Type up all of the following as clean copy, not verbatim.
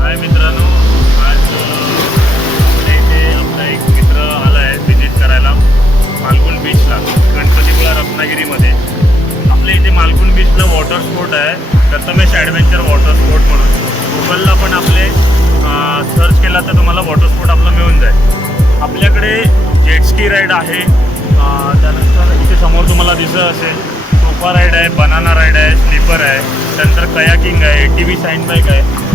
हाय मित्रांनो, आज इथे आपला एक मित्र आला आहे विजिट करायला मालगुण बीचला, गणपतीपुळा रत्नागिरीमध्ये. आपल्या इथे मालगुण बीचला वॉटर स्पोर्ट आहे, प्रथमेश ॲडव्हेंचर वॉटर स्पोर्ट म्हणून. गुगलला पण आपले सर्च केला तर तुम्हाला वॉटर स्पोर्ट आपला मिळून जाईल. आपल्याकडे जेटस्की राईड आहे, त्यानंतर इथे समोर तुम्हाला दिसत असेल सोफा राईड आहे, बनाना राईड आहे, स्लीपर आहे, त्यानंतर कयाकिंग आहे, ATV साईन बाईक आहे.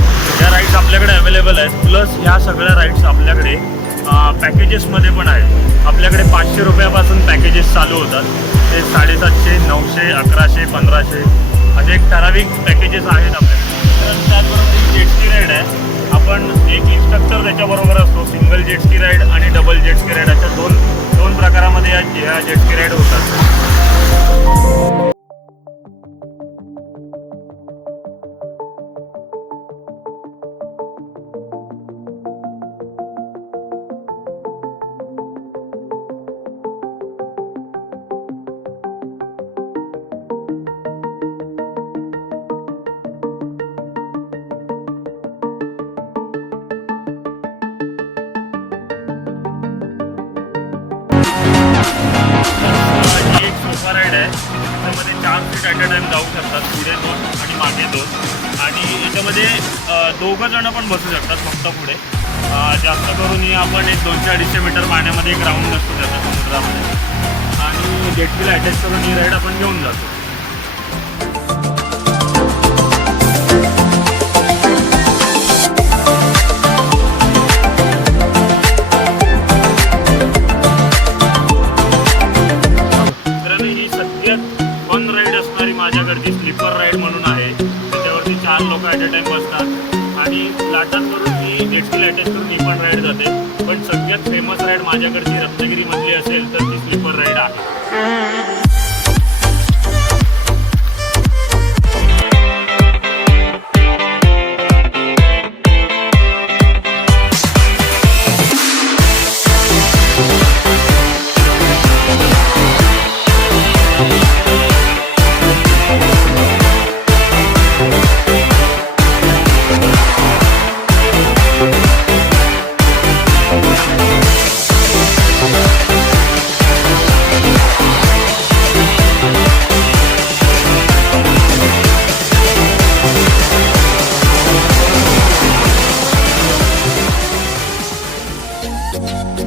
या राईड्स आपल्याकडे अवेलेबल आहेत. प्लस ह्या सगळ्या राईड्स आपल्याकडे पॅकेजेसमध्ये पण आहेत. आपल्याकडे 500 रुपयापासून पॅकेजेस चालू होतात. ते 750, 900, 1100, 1500 असे एक ठराविक पॅकेजेस आहेत आपल्याकडे. तर त्याचबरोबर एक जेटस्की राईड आहे. आपण एक इन्स्ट्रक्टर त्याच्याबरोबर असतो. सिंगल जेटस्की राईड आणि डबल जेटस्की राईड अशा दोन प्रकारामध्ये या जेटस्की राईड होतात. ही एक सोफा राईड आहे. त्यामध्ये 4 सीट ॲट अ टाईम जाऊ शकतात, पुढे 2 आणि मागे 2. आणि याच्यामध्ये 2 जणं पण बसू शकतात फक्त पुढे. जास्त करून आपण एक 200-250 मीटर पाण्यामध्ये एक राऊंड असतो त्याचा समुद्रामध्ये. आणि जेटकीला अटॅच करून ही राईड आपण घेऊन जातो. माझ्याकडची स्लीपर राईड म्हणून आहे. त्याच्यावरती 4 लोक ॲट अ टाईम बसतात आणि लाटांवरून ही जेटस्कीला अटॅच करून ही पण राईड जाते. पण सगळ्यात फेमस राईड माझ्याकडची रत्नागिरीमधली असेल तर ती स्लीपर राईड आहे.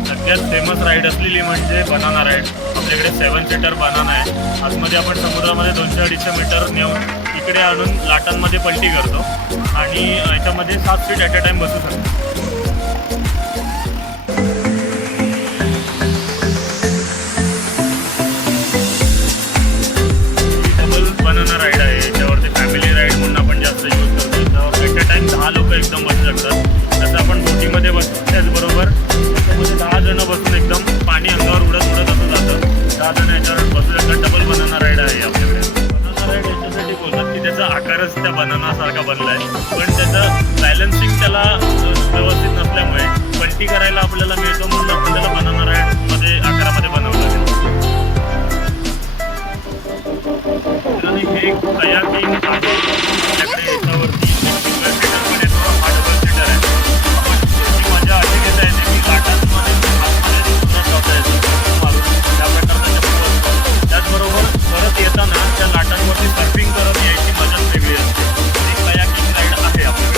सगळ्यात फेमस राईड असलेली म्हणजे बनाना राईड. आपल्याकडे 7 सीटर बनाना आहे. आतमध्ये आपण समुद्रामध्ये 200-250 मीटर नेऊन इकडे आणून लाटांमध्ये पलटी करतो आणि याच्यामध्ये 7 सीट ॲट अ टाईम बसू शकतो. डबल बनाना राईड आहे. याच्यावरती फॅमिली राईड म्हणून आपण जास्त यूज करतो. याच्यावर ॲट अ टाईम 10 लोक एकदम बसू शकतात. तसं आपण बोटीमध्ये बसतो त्याचबरोबर त्याच्यामध्ये 10 जणं बसून एकदम पाणी अंगावर उडत असं जातं. 10 जण याच्यावर बसू शकतात. डबल बनाना राईड आहे आपल्याकडे. बनाना राईड याच्यासाठी बोलतात की त्याचा आकारच त्या बनानासारखा बनला आहे, पण त्याचं बॅलन्सिंग त्याला व्यवस्थित नसल्यामुळे पलटी करायला आपल्याला मिळतो, म्हणून आपण त्याला बनाना राईडमध्ये आकारामध्ये बनवलं आहे. आणि हे कयाकिंग आहे आपल्याकडे. याच्यावरती सिंगल सीटर पण येतो, हा डबल सीटर आहे. मजा अशी घेता येते की लाटांमध्ये आतमध्ये जाता येतं मारून त्या प्रकारचा चप्पल असतो. त्याचबरोबर परत येताना त्या लाटांवरती सर्फिंग करत यायची मजाच वेगळी असते. ती कयाकिंग राईड आहे आपल्याकडे.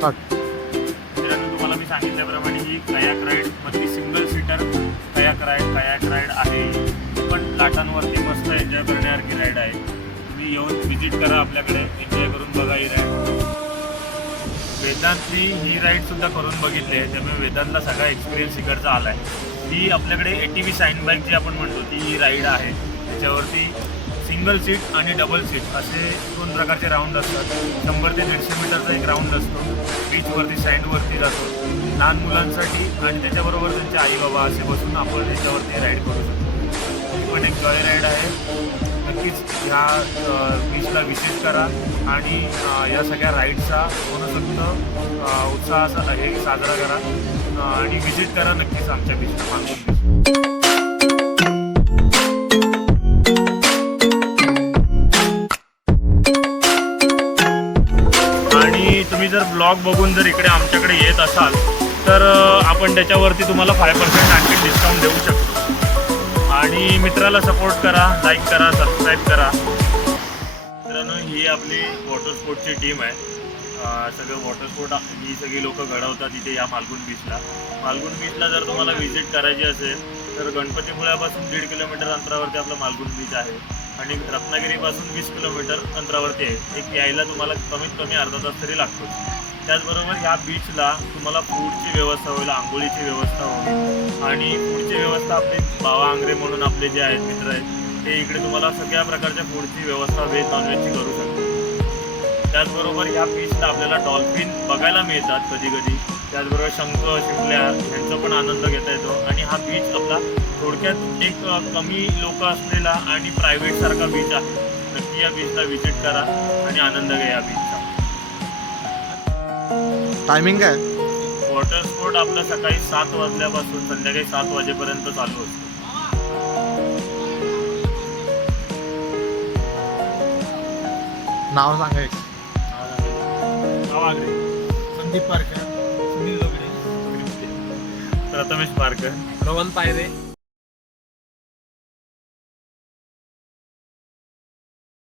स्टार्ट. मित्रांनो, तुम्हाला मी सांगितल्याप्रमाणे ही कयाक राईड मधली सिंगल सीटर कयाक राईड आहे. पण लाटांवरती मस्त एन्जॉय करण्यासारखी राईड आहे. तुम्ही येऊन व्हिजिट करा आपल्याकडे, एन्जॉय करून बघा ही राईड. वेदांतनी ही राईडसुद्धा करून बघितली आहे, त्यामुळे वेदांतला सगळा एक्सपिरियन्स इकडचा आला आहे. ही आपल्याकडे ATV शाईन बाईक जी आपण म्हणतो ती ही राईड आहे. त्याच्यावरती सिंगल सीट आणि डबल सीट असे 2 प्रकारचे राऊंड असतात. 100 ते 150 मीटरचा एक राऊंड असतो. बीचवरती सँडवरती जातो लहान मुलांसाठी, आणि त्याच्याबरोबर त्यांचे आई बाबा असे बसून आपण त्याच्यावरती राईड करू शकतो. ही पण एक जॉय राईड आहे. नक्कीच ह्या बीचला व्हिजिट करा आणि या सगळ्या राईडचा मनसोक्त उत्साह हे साजरा करा आणि व्हिजिट करा नक्कीच आमच्या बीचला, मालवण बीच. आणि तुम्ही जर ब्लॉग बघून जर इकडे आमच्याकडे येत असाल तर आपण त्याच्यावरती तुम्हाला 5% आणखी डिस्काउंट देऊ शकतो. आणि मित्राला सपोर्ट करा, लाईक करा, सबस्क्राईब करा. मित्रांनो, ही आपली वॉटर स्पोर्टची टीम आहे. सगळं वॉटर स्पोर्ट ही सगळी लोकं घडवतात इथे या मालगुण बीचला. मालगुण बीचला जर तुम्हाला व्हिजिट करायची असेल तर गणपतीपुळ्यापासून 1.5 किलोमीटर अंतरावरती आपलं मालगुण बीच आहे आणि रत्नागिरीपासून 20 किलोमीटर अंतरावरती आहे. एक यायला तुम्हाला कमीत कमी अर्धा तास तरी लागतो. त्याचबरोबर ह्या बीचला तुम्हाला फूडची व्यवस्था होईल, आंघोळीची व्यवस्था होईल आणि फूडची व्यवस्था आपले बावा आंग्रे म्हणून आपले जे आहेत मित्र आहेत ते इकडे तुम्हाला सगळ्या प्रकारच्या फूडची व्यवस्था व्हेज नॉनव्हेजची करू शकतो. त्याचबरोबर ह्या बीचला आपल्याला डॉल्फिन बघायला मिळतात कधी कधी. त्याचबरोबर शंख, शिंपल्या यांचा पण आनंद घेता येतो. आणि हा बीच आपला थोडक्यात एक कमी लोक असलेला आणि प्रायव्हेटसारखा बीच आहे. नक्की या बीचला व्हिजिट करा आणि आनंद घ्या या बीचचा. टायमिंग काय? वॉटर स्पोर्ट आपलं सकाळी 7 वाजल्यापासून संध्याकाळी 7 वाजेपर्यंत चालू असतो. नाव सांगा एक. संदीप पारकर, सुनील लोगडे, प्रथमेश पारकर, रवन पायरे,